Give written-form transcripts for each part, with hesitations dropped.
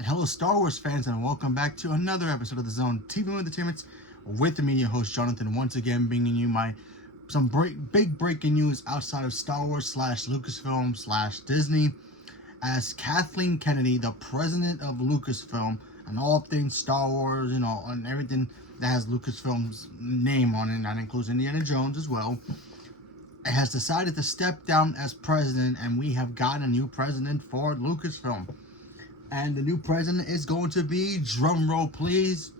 And hello, Star Wars fans, and welcome back to another episode of the Zone TV Entertainment with me, your host Jonathan. Once again, bringing you some big breaking news outside of Star Wars slash Lucasfilm slash Disney, as Kathleen Kennedy, the president of Lucasfilm, and all things Star Wars, and everything that has Lucasfilm's name on it, and that includes Indiana Jones as well, has decided to step down as president, and we have gotten a new president for Lucasfilm. And the new president is going to be, drum roll please,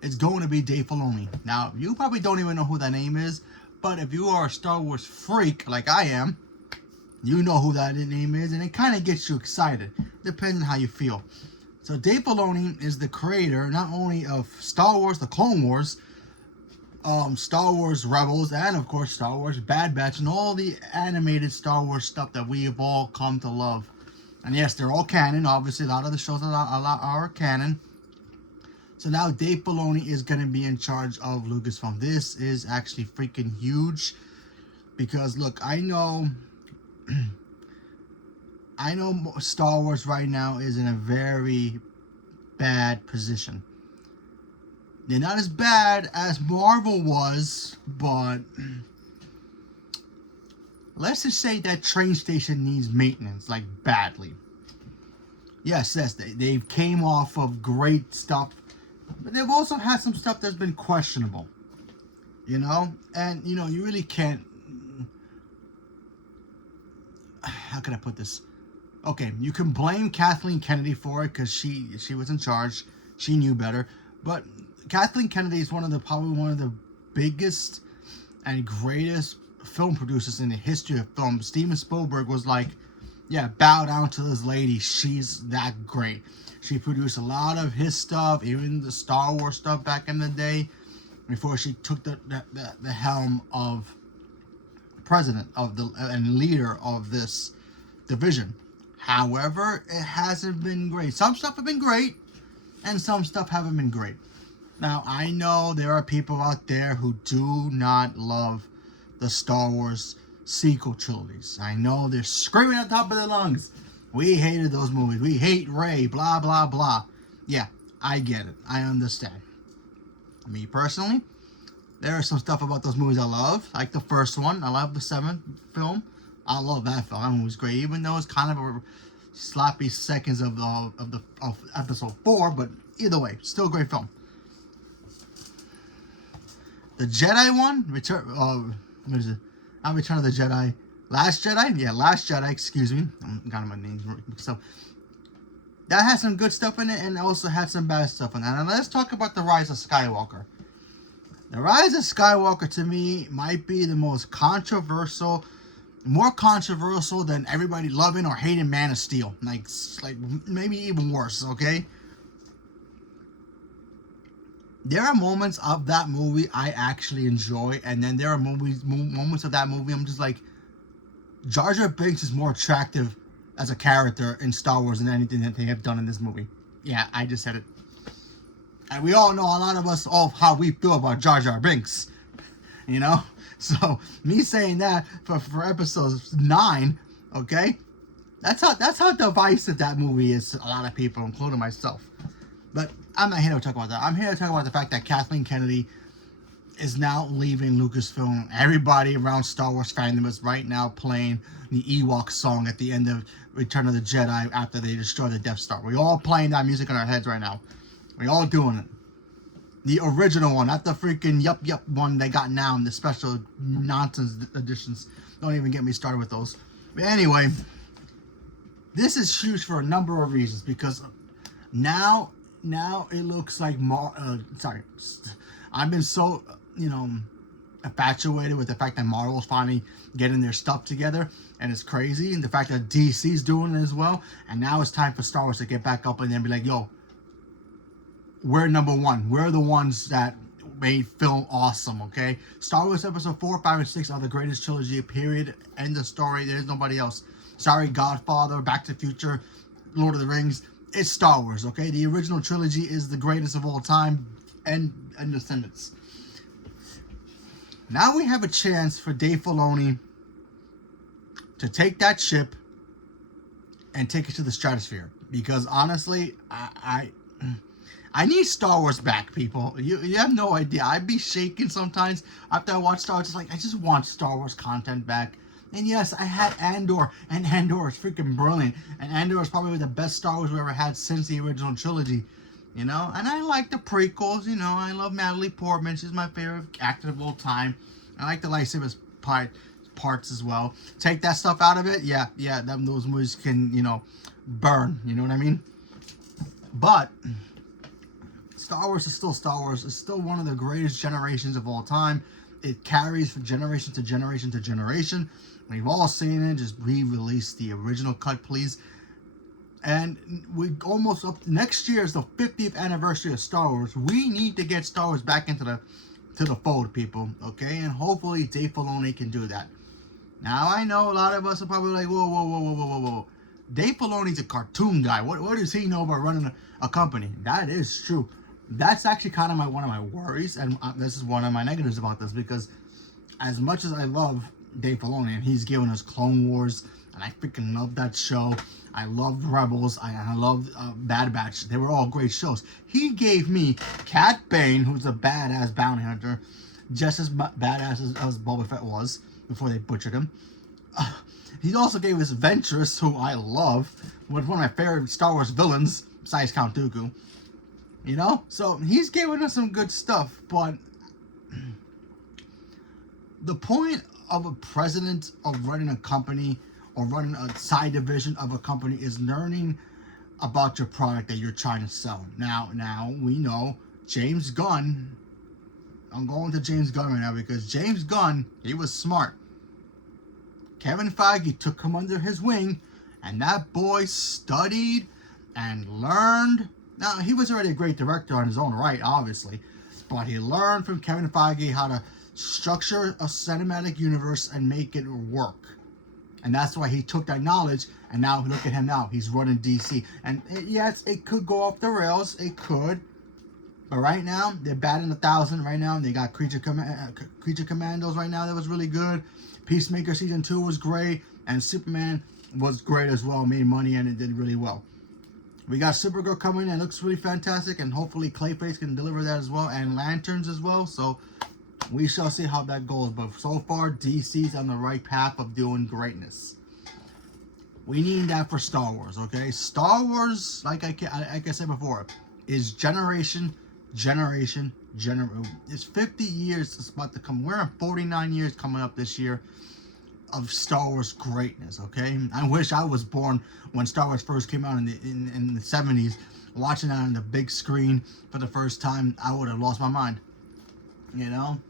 it's going to be Dave Filoni. Now, you probably don't even know who that name is, but if you are a Star Wars freak like I am, you know who that name is, and it kind of gets you excited, depending on how you feel. So Dave Filoni is the creator not only of Star Wars, the Clone Wars, Star Wars Rebels, and of course Star Wars Bad Batch, and all the animated Star Wars stuff that we have all come to love. And yes, they're all canon. Obviously, a lot of the shows are canon. So now Dave Filoni is going to be in charge of Lucasfilm. This is actually freaking huge. Because, look, I know Star Wars right now is in a very bad position. They're not as bad as Marvel was, but let's just say that train station needs maintenance, like badly. Yes, they came off of great stuff, but they've also had some stuff that's been questionable. And you really can't. How can I put this? Okay, you can blame Kathleen Kennedy for it because she was in charge. She knew better, but Kathleen Kennedy is probably one of the biggest and greatest film producers in the history of film. Steven Spielberg was like, yeah, bow down to this lady. She's that great. She produced a lot of his stuff, even the Star Wars stuff back in the day, before she took the helm of president and leader of this division. However, it hasn't been great. Some stuff have been great, and some stuff haven't been great. Now, I know there are people out there who do not love the Star Wars sequel trilogies. I know they're screaming at the top of their lungs. We hated those movies. We hate Rey, blah, blah, blah. Yeah, I get it. I understand. Me personally, there is some stuff about those movies I love. Like the first one. I love the 7th film. I love that film. That movie was great. Even though it's kind of a sloppy seconds of episode 4. But either way, still a great film. The Jedi one, what is it? Not Return of the Jedi. Last Jedi? Yeah, Last Jedi, excuse me. I'm got my names mixed up. That has some good stuff in it and also had some bad stuff in it. And let's talk about The Rise of Skywalker. The Rise of Skywalker, to me, might be the most controversial, more controversial than everybody loving or hating Man of Steel. Like maybe even worse, okay? There are moments of that movie I actually enjoy, and then there are moments of that movie I'm just like, Jar Jar Binks is more attractive as a character in Star Wars than anything that they have done in this movie. Yeah, I just said it. And we all know, a lot of us, how we feel about Jar Jar Binks. So me saying that for episode 9, okay, that's how divisive that movie is to a lot of people, including myself. But I'm not here to talk about that. I'm here to talk about the fact that Kathleen Kennedy is now leaving Lucasfilm. Everybody around Star Wars fandom is right now playing the Ewok song at the end of Return of the Jedi after they destroy the Death Star. We're all playing that music in our heads right now. We're all doing it. The original one, not the freaking yup one they got now in the special nonsense editions. Don't even get me started with those. But anyway, this is huge for a number of reasons, because now it looks like I've been so infatuated with the fact that Marvel's finally getting their stuff together, and it's crazy, and the fact that DC's doing it as well. And now it's time for Star Wars to get back up and then be like, yo, we're number one. We're the ones that made film awesome, okay? Star Wars Episode 4, 5, and 6 are the greatest trilogy, period. End of story. There's nobody else. Sorry, Godfather, Back to the Future, Lord of the Rings. It's Star Wars, okay? The original trilogy is the greatest of all time, and Descendants. Now we have a chance for Dave Filoni to take that ship and take it to the stratosphere. Because honestly, I need Star Wars back, people. You have no idea. I'd be shaking sometimes after I watch Star Wars. It's like, I just want Star Wars content back. And yes, I had Andor, and Andor is freaking brilliant. And Andor is probably the best Star Wars we ever had since the original trilogy. You know, and I like the prequels. You know, I love Natalie Portman. She's my favorite actor of all time. I like the lightsabers parts as well. Take that stuff out of it, yeah, those movies can, you know, burn. You know what I mean? But Star Wars is still Star Wars. It's still one of the greatest generations of all time. It carries from generation to generation to generation. We've all seen it. Just re-release the original cut, please. And we almost up. Next year is the 50th anniversary of Star Wars. We need to get Star Wars back into the fold, people. Okay, and hopefully Dave Filoni can do that. Now I know a lot of us are probably like, whoa. Dave Filoni's a cartoon guy. What does he know about running a company? That is true. That's actually kind of one of my worries, and this is one of my negatives about this, because as much as I love Dave Filoni, and he's given us Clone Wars, and I freaking love that show. I loved Rebels. I loved Bad Batch. They were all great shows. He gave me Cat Bane, who's a badass bounty hunter, just as badass as Boba Fett was before they butchered him. He also gave us Ventress, who I love, one of my favorite Star Wars villains, besides Count Dooku. You know? So he's giving us some good stuff, but the point of a president of running a company or running a side division of a company is learning about your product that you're trying to sell. Now we know James Gunn. I'm going to James Gunn right now because James Gunn, he was smart. Kevin Feige took him under his wing, and that boy studied and learned. Now, he was already a great director on his own right, obviously, but he learned from Kevin Feige how to structure a cinematic universe and make it work. And that's why he took that knowledge, and now look at him now. He's running DC. And yes, it could go off the rails. It could. But right now, they're batting 1,000 right now. They got Creature Commandos right now. That was really good. Peacemaker Season 2 was great. And Superman was great as well. Made money, and it did really well. We got Supergirl coming, and it looks really fantastic. And hopefully Clayface can deliver that as well. And Lanterns as well. So we shall see how that goes. But so far, DC's on the right path of doing greatness. We need that for Star Wars, okay? Star Wars, like I said before, is generation. It's 50 years. It's about to come. We're in 49 years coming up this year of Star Wars greatness, okay? I wish I was born when Star Wars first came out in the 70s. Watching that on the big screen for the first time, I would have lost my mind, you know?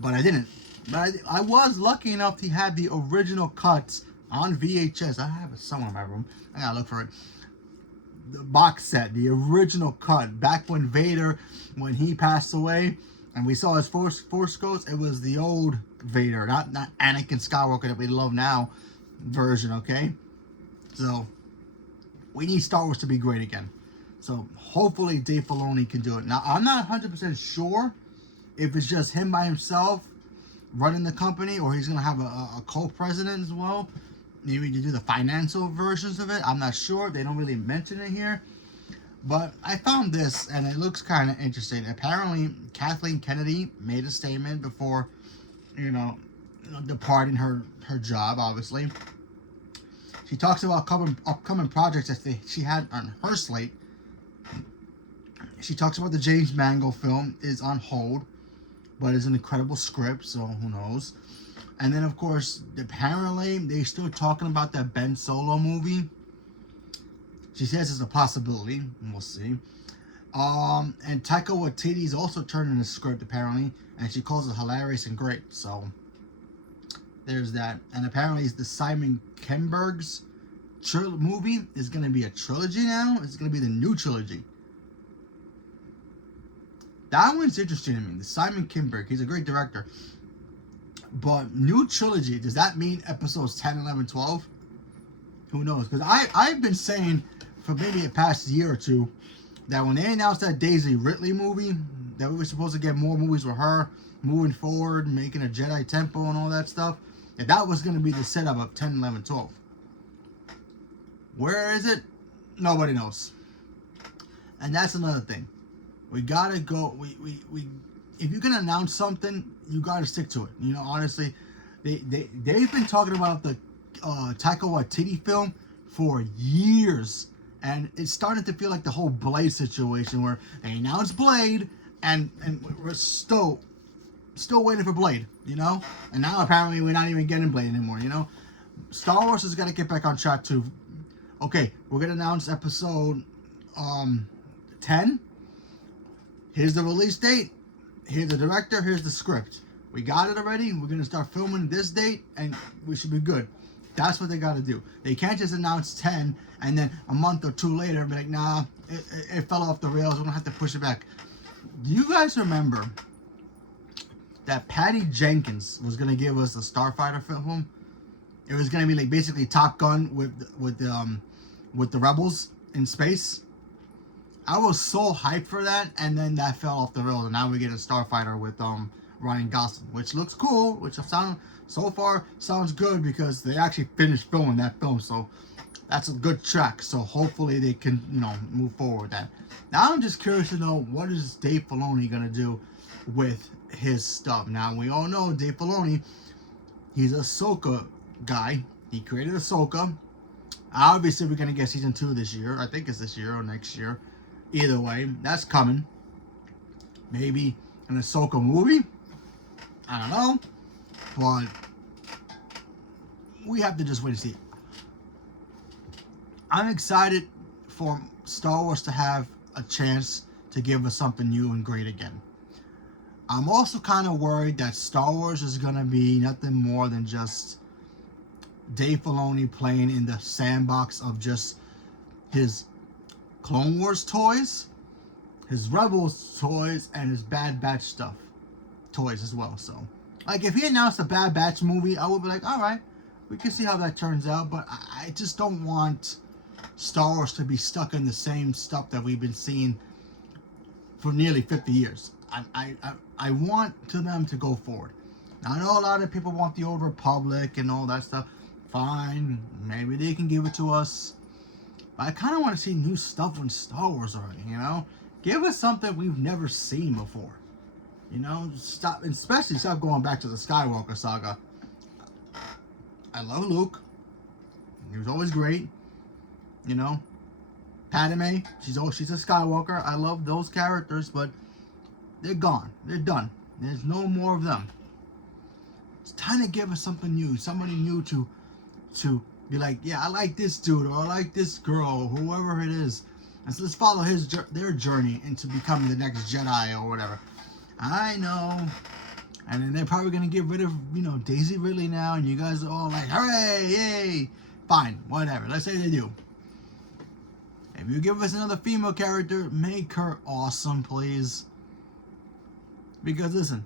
But I didn't. But I was lucky enough to have the original cuts on VHS. I have it somewhere in my room. I gotta look for it. The box set, the original cut, back when Vader, when he passed away, and we saw his Force Ghost, it was the old Vader, not Anakin Skywalker that we love now version, okay? So, we need Star Wars to be great again. So, hopefully Dave Filoni can do it. Now, I'm not 100% sure if it's just him by himself running the company, or he's going to have a co-president as well. Maybe to do the financial versions of it. I'm not sure. They don't really mention it here. But I found this, and it looks kind of interesting. Apparently, Kathleen Kennedy made a statement before, you know, departing her job, obviously. She talks about upcoming projects that she had on her slate. She talks about the James Mangold film is on hold, but it's an incredible script, so who knows. And then, of course, apparently, they're still talking about that Ben Solo movie. She says it's a possibility. We'll see. And Taika Waititi's also turning the script, apparently. And she calls it hilarious and great. So, there's that. And apparently, the Simon Kinberg's movie is going to be a trilogy now. It's going to be the new trilogy. That one's interesting to me. The Simon Kinberg. He's a great director. But new trilogy, does that mean episodes 10, 11, 12? Who knows? Because I've been saying for maybe the past year or two that when they announced that Daisy Ridley movie, that we were supposed to get more movies with her moving forward, making a Jedi Temple and all that stuff, that was going to be the setup of 10, 11, 12. Where is it? Nobody knows. And that's another thing. We gotta go. We if you're gonna announce something, you gotta stick to it. You know, honestly, they've been talking about the Taika Waititi film for years, and it's starting to feel like the whole Blade situation where they announced Blade, and we're still waiting for Blade. You know, and now apparently we're not even getting Blade anymore. You know, Star Wars has got to get back on track too. Okay, we're gonna announce episode 10. Here's the release date. Here's the director. Here's the script. We got it already. We're gonna start filming this date, and we should be good. That's what they got to do. They can't just announce 10 and then a month or two later be like, nah, it fell off the rails. We're gonna have to push it back. Do you guys remember that Patty Jenkins was gonna give us a Starfighter film? It was gonna be like basically Top Gun with the rebels in space. I was so hyped for that, and then that fell off the rails, and now we get a Starfighter with Ryan Gosling, which looks cool, which so far sounds good because they actually finished filming that film, so that's a good track. So hopefully they can, you know, move forward with that. Now I'm just curious to know, what is Dave Filoni gonna do with his stuff? Now we all know Dave Filoni, he's a Ahsoka guy. He created Ahsoka. Obviously we're gonna get season 2 this year. I think it's this year or next year. Either way, that's coming. Maybe an Ahsoka movie. I don't know. But we have to just wait and see. I'm excited for Star Wars to have a chance to give us something new and great again. I'm also kind of worried that Star Wars is going to be nothing more than just Dave Filoni playing in the sandbox of just his Clone Wars toys, his Rebels toys, and his Bad Batch stuff toys as well. So, like, if he announced a Bad Batch movie, I would be like, all right, we can see how that turns out. But I just don't want Star Wars to be stuck in the same stuff that we've been seeing for nearly 50 years. I want them to go forward. Now, I know a lot of people want the Old Republic and all that stuff. Fine, maybe they can give it to us. But I kind of want to see new stuff in Star Wars already, you know? Give us something we've never seen before. You know, especially stop going back to the Skywalker saga. I love Luke. He was always great. You know, Padme, she's a Skywalker. I love those characters, but they're gone. They're done. There's no more of them. It's time to give us something new, somebody new to be like, yeah, I like this dude, or I like this girl, whoever it is. And so let's follow their journey into becoming the next Jedi or whatever. I know. And then they're probably going to get rid of, you know, Daisy Ridley now, and you guys are all like, hooray, yay. Fine, whatever. Let's say they do. If you give us another female character, make her awesome, please. Because, listen,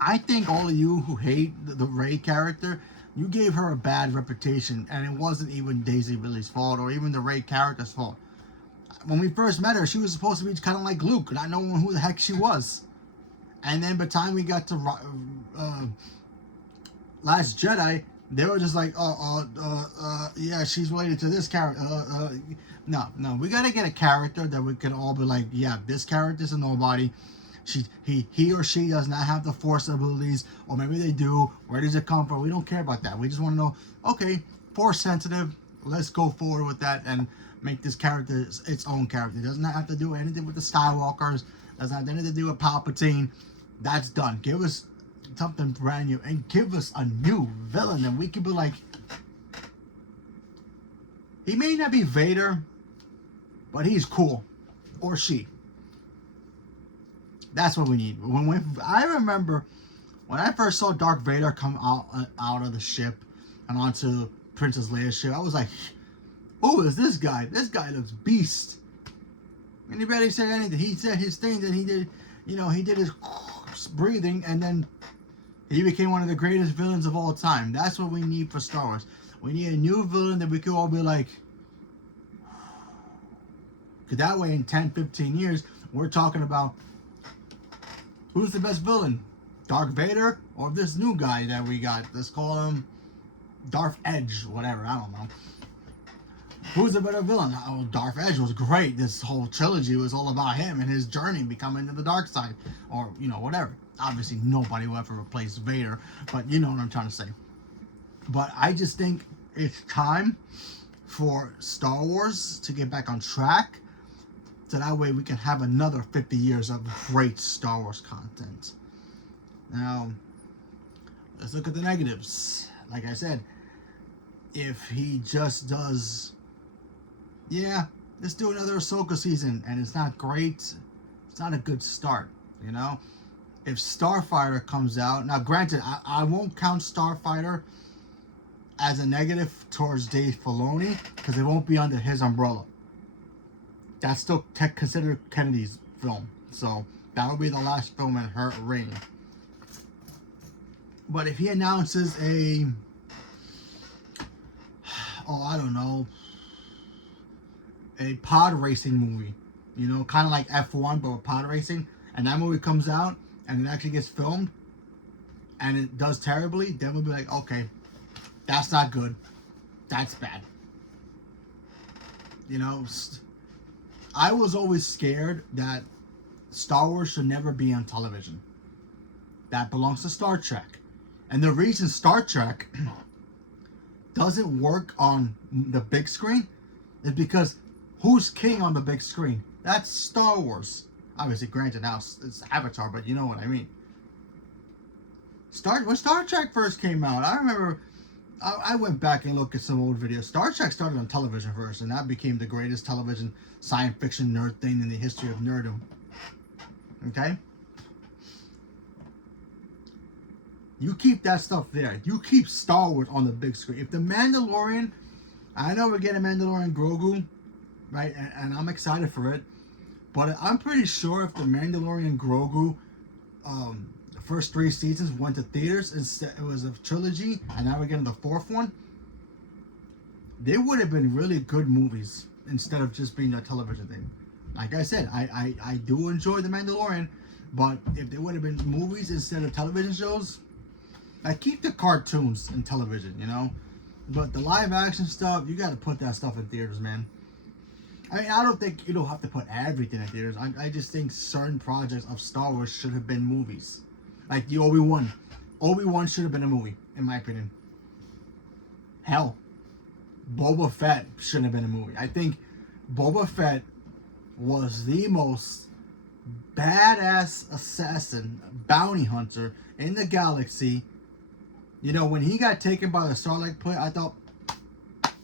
I think all of you who hate the Rey character, you gave her a bad reputation, and it wasn't even Daisy Ridley's fault or even the Rey character's fault. When we first met her, she was supposed to be kind of like Luke, not knowing who the heck she was. And then by the time we got to Last Jedi, they were just like, yeah, she's related to this character. No, we gotta get a character that we can all be like, yeah, this character's a nobody. He or she does not have the Force abilities, or maybe they do. Where does it come from? We don't care about that. We just want to know, okay, Force sensitive. Let's go forward with that and make this character its own character. It doesn't have to do anything with the Skywalkers. Doesn't have anything to do with Palpatine. That's done. Give us something brand new and give us a new villain that we can be like, he may not be Vader, but he's cool, or she. That's what we need. I remember when I first saw Darth Vader come out of the ship and onto Princess Leia's ship, I was like, who is this guy? This guy looks beast. Anybody said anything? He said his thing, and he did, you know, he did his breathing, and then he became one of the greatest villains of all time. That's what we need for Star Wars. We need a new villain that we could all be like, because that way in 10, 15 years, we're talking about who's the best villain? Darth Vader or this new guy that we got? Let's call him Darth Edge, whatever. I don't know. Who's a better villain? Oh, Darth Edge was great. This whole trilogy was all about him and his journey becoming to the dark side, or whatever. Obviously, nobody will ever replace Vader, but you know what I'm trying to say. But I just think it's time for Star Wars to get back on track, so that way we can have another 50 years of great Star Wars content. Now, let's look at the negatives. Like I said, if he just does, let's do another Ahsoka season, and it's not great, it's not a good start, If Starfighter comes out, now granted, I won't count Starfighter as a negative towards Dave Filoni, because it won't be under his umbrella. That's still considered Kennedy's film, so that'll be the last film in her reign. But if he announces I don't know, a pod racing movie, kind of like F1 but with pod racing, and that movie comes out and it actually gets filmed and it does terribly, then we'll be like, okay, that's not good, that's bad. I was always scared that Star Wars should never be on television. That belongs to Star Trek. And the reason Star Trek doesn't work on the big screen is because who's king on the big screen? That's Star Wars. Obviously, granted, now it's Avatar, but you know what I mean. When Star Trek first came out, I remember I went back and looked at some old videos. Star Trek started on television first, and that became the greatest television science fiction nerd thing in the history of nerdom. Okay? You keep that stuff there. You keep Star Wars on the big screen. If the Mandalorian, I know we're getting Mandalorian Grogu, right? And I'm excited for it. But I'm pretty sure if the Mandalorian Grogu, the first 3 seasons went to theaters, instead it was a trilogy, and now we're getting the 4th one, they would have been really good movies instead of just being a television thing. Like I said, I do enjoy the Mandalorian, but if they would have been movies instead of television shows, I keep the cartoons in television, but the live action stuff, you got to put that stuff in theaters, man. I mean, I don't think you don't have to put everything in theaters. I just think certain projects of Star Wars should have been movies. Like the Obi-Wan. Obi-Wan should have been a movie, in my opinion. Hell, Boba Fett shouldn't have been a movie. I think Boba Fett was the most badass assassin, bounty hunter in the galaxy. When he got taken by the Sarlacc pit, I thought,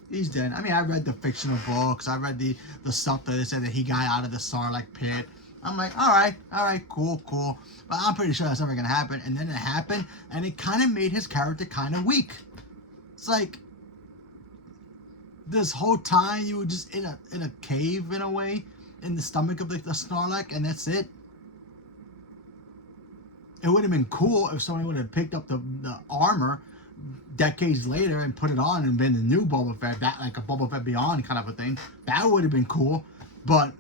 he's dead. I mean, I read the fictional books. I read the stuff that they said that he got out of the Sarlacc pit. I'm like, all right, cool. But I'm pretty sure that's never going to happen. And then it happened, and it kind of made his character kind of weak. It's like, this whole time you were just in a cave, in a way, in the stomach of the Sarlacc, and that's it. It would have been cool if somebody would have picked up the armor decades later and put it on and been the new Boba Fett, that like a Boba Fett Beyond kind of a thing. That would have been cool. But,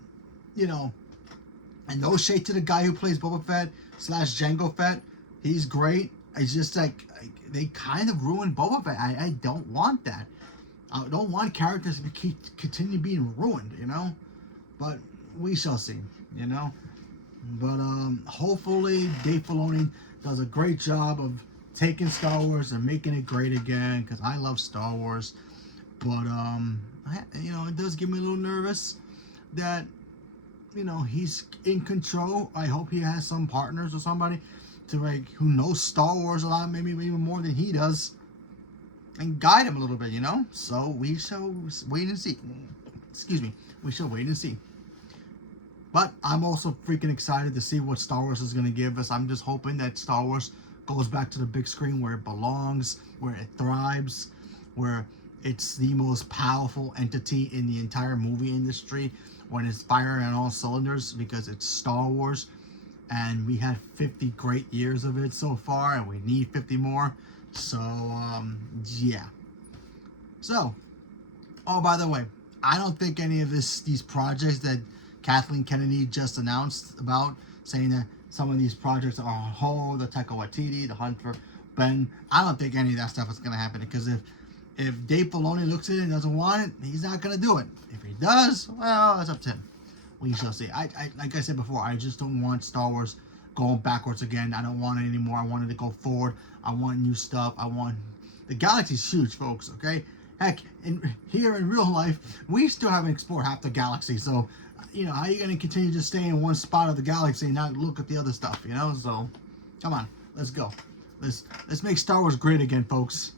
and no shade to the guy who plays Boba Fett / Jango Fett. He's great. It's just like they kind of ruined Boba Fett. I don't want that. I don't want characters to continue being ruined, But we shall see, But hopefully Dave Filoni does a great job of taking Star Wars and making it great again, because I love Star Wars. But it does get me a little nervous that he's in control. I hope he has some partners or somebody to who knows Star Wars a lot, maybe even more than he does, and guide him a little bit, So we shall wait and see. Excuse me. We shall wait and see. But I'm also freaking excited to see what Star Wars is going to give us. I'm just hoping that Star Wars goes back to the big screen where it belongs, where it thrives, where it's the most powerful entity in the entire movie industry, when it's firing on all cylinders, because it's Star Wars. And we had 50 great years of it so far, and we need 50 more. So, yeah. So, oh, by the way, I don't think any of these projects that Kathleen Kennedy just announced about, saying that some of these projects are on hold, the Taika Waititi, the Hunt for Ben, I don't think any of that stuff is going to happen, because If Dave Filoni looks at it and doesn't want it, he's not gonna do it. If he does, well, that's up to him. We shall see. I like I said before, I just don't want Star Wars going backwards again. I don't want it anymore. I want it to go forward. I want new stuff. I want the galaxy's huge, folks. Okay, heck, here in real life, we still haven't explored half the galaxy. So, you know, how are you gonna continue to stay in one spot of the galaxy and not look at the other stuff? You know, so come on, let's go. Let's make Star Wars great again, folks.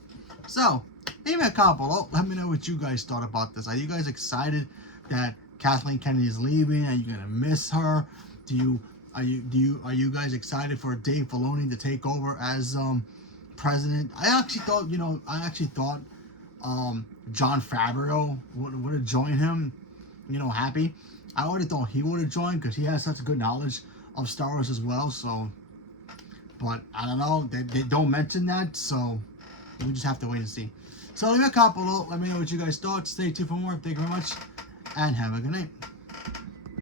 So, leave me a comment below. Let me know what you guys thought about this. Are you guys excited that Kathleen Kennedy is leaving? Are you gonna miss her? Are you guys excited for Dave Filoni to take over as president? I actually thought Jon Favreau would have joined him. You know, happy. I already thought he would have joined because he has such good knowledge of Star Wars as well. So, but I don't know. They don't mention that, so we just have to wait and see. So leave me a comment below. Let me know what you guys thought. Stay tuned for more. Thank you very much, and have a good night.